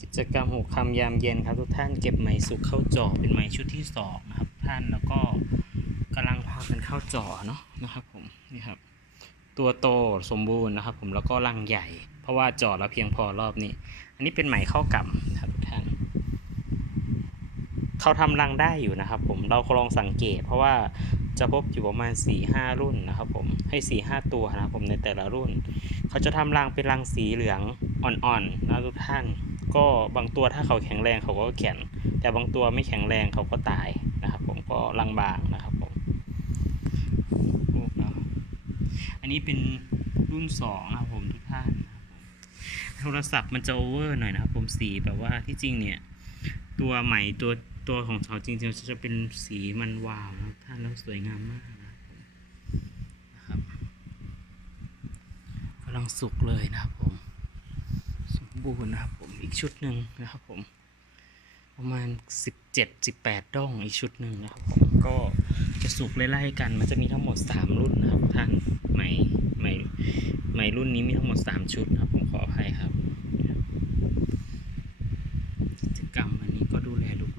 กิจกรรมหกคำยามเย็นครับทุกท่านเก็บไหมสุกเข้าจ่อเป็นไหมชุดที่สองนะครับท่านแล้วก็กำลังพากันเข้าจ่อเนาะนะครับผมนี่ครับ ตัวโตสมบูรณ์นะครับ ผมแล้วก็รังใหญ่ เพราะว่าจ่อแล้วเพียงพอรอบนี้ อันนี้เป็นไหมเข้ากำครับทุกท่านเขาทำรังได้อยู่นะครับ ผมเราลองสังเกต เพราะว่า จะพบอยู่ประมาณ4ี่ห้ารุ่นนะครับผมให้4ี่ห้าตัวนะครับผมในแต่ละรุ่น เขาจะทำรังเป็นรังสีเหลืองอ่อนๆนะทุกท่าน ก็บางตัวถ้าเขาแข็งแรงเขาก็แข็งแต่บางตัวไม่แข็งแรงเขาก็ตายนะครับผมก็รังบางนะครับผมลูกเนาะอันนี้เป็นรุ่นสองนะครับผมทุกท่านโทรศัพท์มันจะโอเวอร์หน่อยนะครับผมสีแบบว่าที่จริงเนี่ย ตัวใหม่ตัว ตัวของเขาจริงๆจะเป็นสีมันวาวนะครับท่านแล้วสวยงามมากนะครับผมนะครับกำลังสุกเลยนะครับผมสมบูรณ์นะครับผมอีกชุดหนึ่งนะครับผม ประมาณ 17 18ด้องอีกชุดหนึ่งนะครับผมก็จะสุกไล่ๆกัน มันจะมีทั้งหมด 3 รุ่นนะครับท่านใหม่ใหม่ใหม่รุ่นนี้มีทั้งหมด 3 ชุดนะครับผมขออภัยครับกิจกรรมวันนี้ก็ดูแลลูก